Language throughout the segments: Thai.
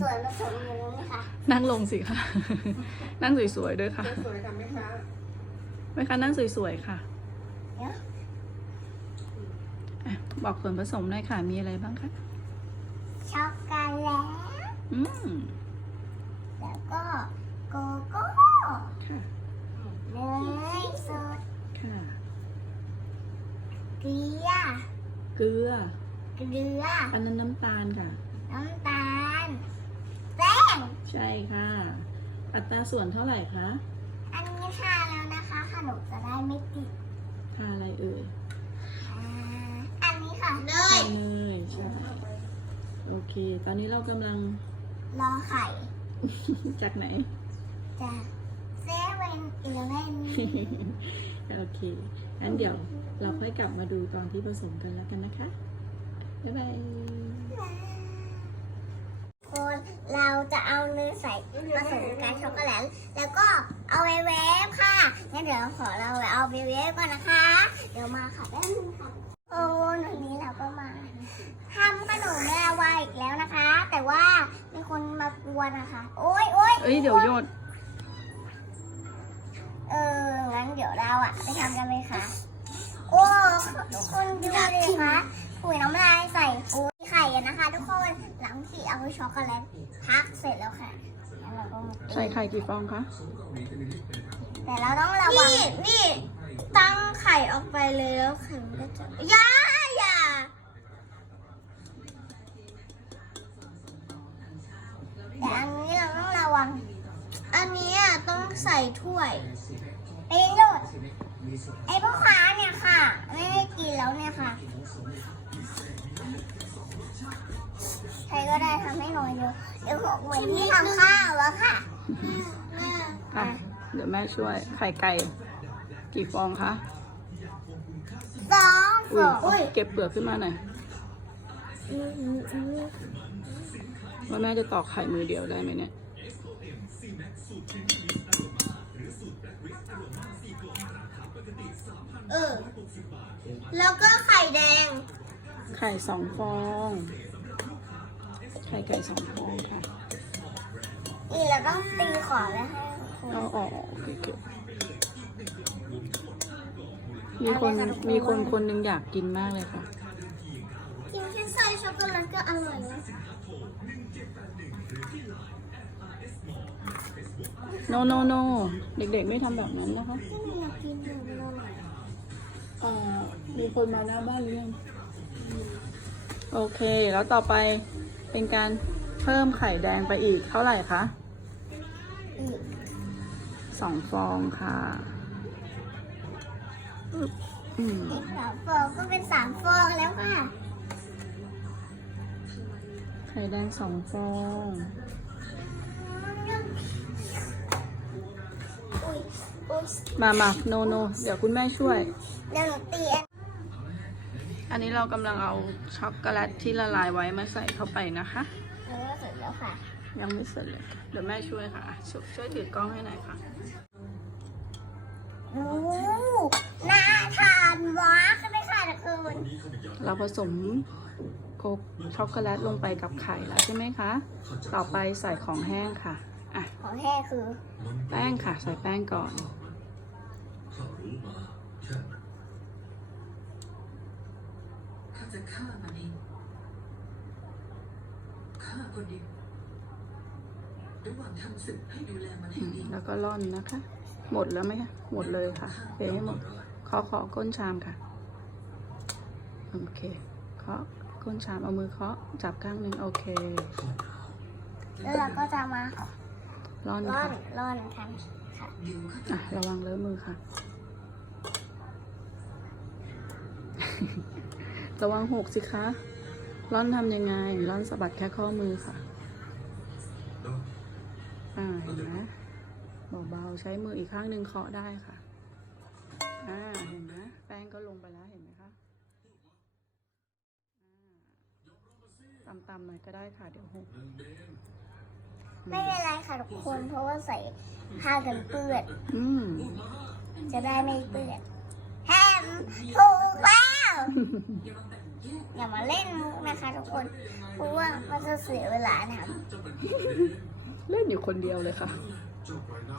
ส่วนผสมอยู่ตรงนี้ค่ะนั่งลงสิคะนั่งสวยๆด้วยค่ะสวยๆค่ะแม่ค้าแม่ค้านั่งสวยๆค่ะเดี๋ยวอะบอกส่วนผสมหน่อยค่ะ มีอะไรบ้างคะช็อกโกแลตอืมแล้วก็โกโก้ค่ะเนยสดค่ะเกลือเกลือเกลืออันนั้นน้ำตาลค่ะ น้ำตาลแป้ง ใช่ค่ะ อัตราส่วนเท่าไหร่คะ อันนี้ทาแล้วนะคะขนมจะได้ไม่ติดทาอะไรเอ่ยอ่าอันนี้ค่ะเนทายเนยใช่ โอเค ตอนนี้เรากำลัง รอไข่ จากไหน จากเซเว่นอีเลเว่นโอเค งั้นเดี๋ยวเราค่อยกลับมาดูตอนที่ผสมกันแล้วกันนะคะ บ๊ายบาย คน เราจะเอาเนยใส่ผสมกับช็อกโกแลต แล้วก็เอาไปเวฟค่ะงั้นเดี๋ยวขอเราเอาไปเวฟก่อนนะคะ เดี๋ยวมาค่ะแป๊บนึงค่ะ โอ้วันนี้เราก็มาทำขนมลาวาอีกแล้วนะคะ แต่ว่ามีคนมากวนนะคะ โอ๊ยโอ๊ยเอ้ยเดี๋ยวโยนเออ งั้นเดี๋ยวเราอะไปทำกันเลยค่ะ โอ้ ทุกคนดูเลยคะปุ๋ยน้ำลายใส่ปูไข่อะนะคะ ทุกคน หลังที่เอาช็อกโกแลตพักเสร็จแล้วค่ะแล้วเราก็มาตีใส่ไข่กี่ฟองคะ แต่เราต้องระวังนี่นี่ตั้งไข่ออกไปเลยแล้วไข่มันก็จะอย่าอย่าแต่อันนี้เราต้องระวัง อันนี้อะต้องใส่ถ้วยปีนลูดไอ้พ่อค้าเนี่ยค่ะ ไม่ให้กินแล้วเนี่ยค่ะ รก็ได้ทำให้หน่อยเดียวเดี๋ยวหกเหมือนที่ทำข้าวแล้วค่ะอะ เดี๋ยวแม่ช่วย ไข่ไก่ กี่ฟองคะสองอุ้สยองเอาเก็บเปลือกขึ้นมาหน่อยว่าแม่จะตอกไข่มือเดียวได้ไหมเนี่ยเออแล้วก็ไข่แดง ไข่สองฟองไข่ไก่สองฟองค่ะนี่เราต้องตีขอแล้วให้คนเอาออกโอเคเก็บมีคนมีคนคนหนึ่งอยากกินมากเลยค่ะ กินแค่ใส่ช็อกโกแลตก็อร่อยแล้ว no no no เด็กๆไม่ทำแบบนั้นนะคะไม่อยากกินหนูเลยเอ่อมีคนมาหน้าบ้านหรือยังโอเค แล้วต่อไป เป็นการเพิ่มไข่แดงไปอีกเท่าไหร่คะอีกสองฟองค่ะอึ๊บอืมอีกสามฟองก็เป็นสามฟองแล้วค่ะ ไข่แดงสองฟองอุ้ยอุ้ยมามาโนโน เดี๋ยวคุณแม่ช่วย เดี๋ยวหนูตีอัน อันนี้เรากำลังเอาช็อกโกแลตที่ละลายไว้มาใส่เข้าไปนะคะนี้ก็เสร็จแล้วค่ะ ยังไม่เสร็จเลยเดี๋ยวแม่ช่วยค่ะอะช่วยช่วยถือกล้องให้หน่อยค่ะโอ้น่าทานวะก็ไม่ค่ะทุกคนเราผสมโคกช็อกโกแลตลงไปกับไข่แล้วใช่ไหมคะ ต่อไปใส่ของแห้งค่ะอะของแท้คือ แป้งค่ะ ใส่แป้งก่อน ข้า จะฆ่ามันเองฆ่าคนเดียวระหว่างทำศึกให้ดูแลมันให้อืมดีแล้วก็ร่อนนะคะ หมดแล้วไหมคะหมดเลยค่ะเทให้หมดเคาะเคาะก้นชามค่ะโอเคเคาะก้นชามเอามือเคาะจับข้างหนึ่งโอเค แล้วเราก็จะมาร่อนร่อค่ะนร่อนกันค่ะเดี๋ยวข้าอะ ระวังเลอะมือค่ะ ระวังหกสิคะร่อนทำยังไงร่อนสะบัดแค่ข้อมือค่ะอ่าเห็นไหมเบาๆใช้มืออีกข้างหนึ่งเคาะได้ค่ะอ่าเห็นไหมแป้งก็ลงไปแล้วเห็นไหมคะอ่าต่ำๆหน่อยก็ได้ค่ะเดี๋ยวหกไม่เป็นไรค่ะทุกคนเพราะว่าใส่ผ้ากันเปื้อนอืมจะได้ไม่เปื้อนแฮม ถูกแล้วอย่ามาเล่นมุกนะคะทุกคนเพราะว่ามันจะเสียเวลานะคะเล่นอยู่คนเดียวเลยค่ะ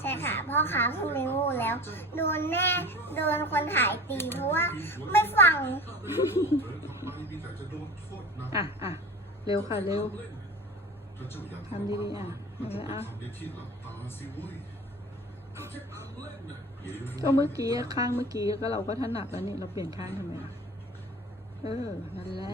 ใช่ค่ะพ่อค้าเพิ่งไปงูแล้ว โดนแน่โดนคนถ่ายตีเพราะว่าไม่ฟัง อะอะเร็วค่ะเร็วทำดีๆอะเอาเลยอะ ก็เมื่อกี้ข้างเมื่อกี้ก็เราก็ถนัดแล้วนี่เราเปลี่ยนข้างทำไม เออ นั่นแหละ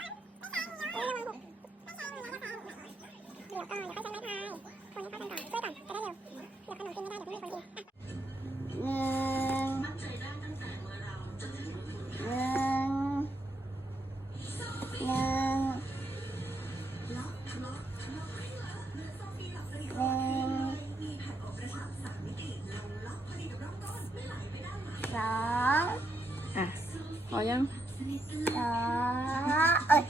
ยังสองเอ้ย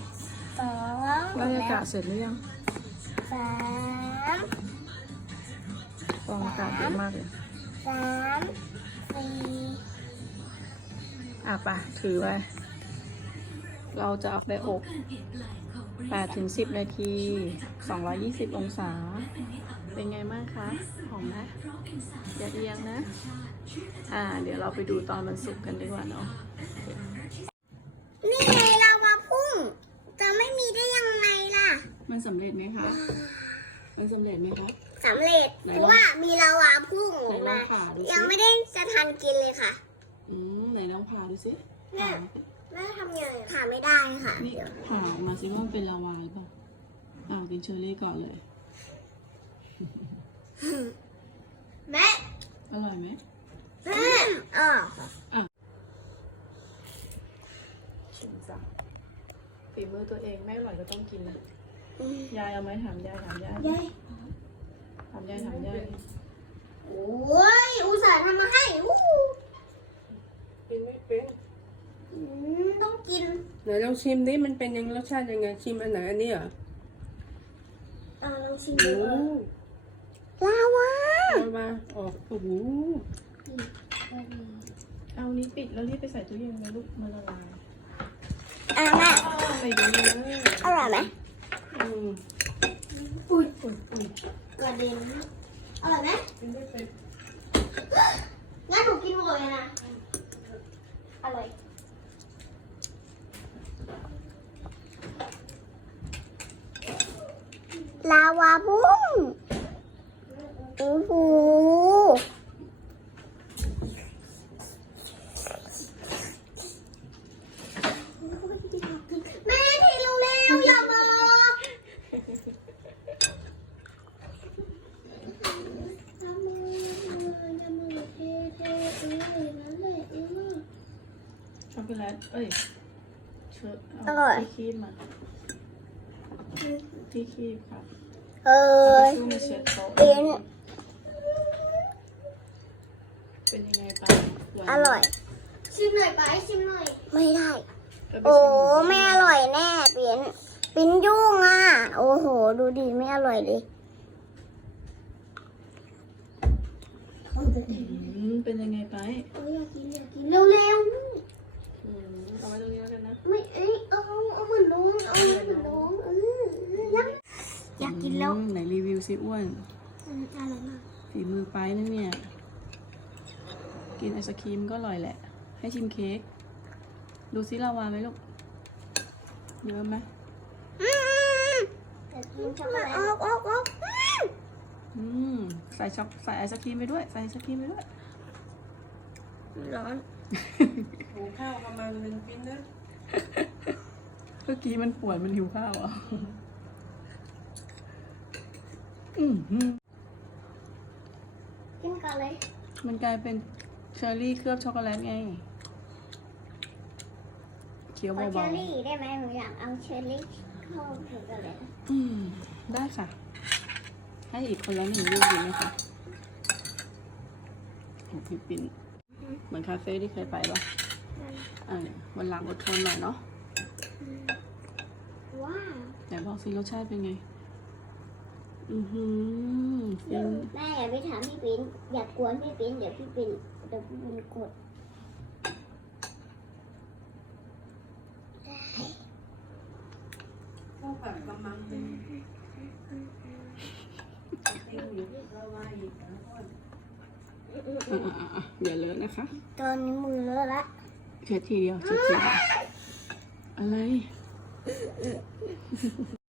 สองบรรยากาศเสร็จหรือยังสามฟองอากาศเยอะมากเลยสามสี่อะไปถือไว้ เราจะเอาไปอบ8ถึง10นาที220องศา เป็นไงบ้างคะ หอมไหมอย่าเอียงนะ อ่า เดี๋ยวเราไปดูตอนมันสุกกันดีกว่าเนาะ นี่ไงลาวาพุ่ง จะไม่มีได้ยังไงล่ะ มันสำเร็จไหมคะมันสำเร็จไหมคะ สำเร็จไหนเพราะว่ามีลาวาพุ่งออกไหนลอมางผ่าดูสิยังไม่ได้จะทันกินเลยค่ะ อืมไหนลองผ่าดูสิแม่ผ่าแม่ทำยังไงผ่าไม่ได้ค่ะนี่ผ่าออกมาสิว่ามันเป็นลาวาหรือเปล่าอ่ากินเชอร์รี่ก่อนเลย แม่ อร่อยไหมแม่อ๋อชิมจ้ะฝีมือตัวเองไม่อร่อยก็ต้องกินนะ ยายเอาไหมถามยายถามยายยายถามยายถามยายโอ้ยอุตส่าห์ทำมาให้อู้กินไม่เป็นอืมต้องกินไหนลองชิมดิมันเป็นยังรสชาติยังไงชิมอันไหนอันนี้เหรออ่าลองชิมโอ้ดูลาวาเอามาออกโอ้โหเอานี้ปิดแล้วรีบไปใส่ตู้เย็นนะลูกมันละลายอะแม่ไปดูเลยอร่อยไหม อุ้ยอุ้ยอุ้ยกระเด็นอร่อยไหมกินไม่เป็นงั้นหนูกินหมดเลยนะอร่อยลาวาบุ้งโอ้โหแม่ทีเร็วๆอย่าบอกอย่ามืออย่ามือเทเทเอ้ยนั่นแหละเอ้ย ช็อกโกแลตเอ้ยเชิญอร่อยที่คีบมาที่คีบค่ะเอ้ยตู้มาเช็ดโต๊ะเป็นเป็นยังไงบ้างหวานอร่อย ชิมหน่อยไปชิมหน่อย ไม่ได้เาไปโอ้ชิไม่อร่อยแน่ปิ้นปิ้นยุ่งอะ โอ้โห ดูดิไม่อร่อยเลยอืมเป็นยังไงไปเอ้ยอยากกินอยากกินเร็วอืม เอาไว้ตรงนี้แล้วกันนะๆไม่เอ้ยเอาเอาเหมือนน้องเอาเหมือนน้องเอออยากอยากกินแล้วอืมไหนรีวิวสิอ้วน อืมอร่อยมากฝีมือไปนั่นเนี่ย กินไอศครีมก็อร่อยแหละ ให้ชิมเค้ก ดูซิลาวาไหมลูก เยอะไหมอืมแต่กินช็อกโกแลตออกออกออกอืม ใส่ช็อกใส่ไอศครีมไปด้วย ใส่ไอศครีมไปด้วย ร้อน หุงข้าวประมาณหนึ่งปิ้นนะเมื่อกี้มันปวดมันหิวข้าวอะอืมหืมกินก่อนเลย มันกลายเป็นเชอร์รี่เคลือบช็อกโกแลตไงเคี้ยวขอเชอเบาร์รี่ได้ไหมหนูอยากเอาเชอร์รี่เข้าช็อกโกแลตๆอืมได้ค่ะ ให้อีกคนละหนึ่งลูกดีไหมคะของพี่ปิ่นเหมือนคาเฟ่ที่เคยไปปะอ่า วันหลังอดทนหน่อยเนาะว้าวแต่บอกสิรสชาติเป็นไง อือหือฟินแม่อย่าไปถามพี่ปิ้นอย่ากวนพี่ปิ้นเดี๋ยวพี่ปิ้นเดี๋ยวพี่ปิ้นกดข้าวผัดกำมังหนึ่งติ้งอยู่ที่ละวาอีกนะพ่ออะๆๆอย่าเลอะนะคะ ตอนนี้มือเลอะละ เช็ดทีเดียวเช็ดทีเดียวอะไร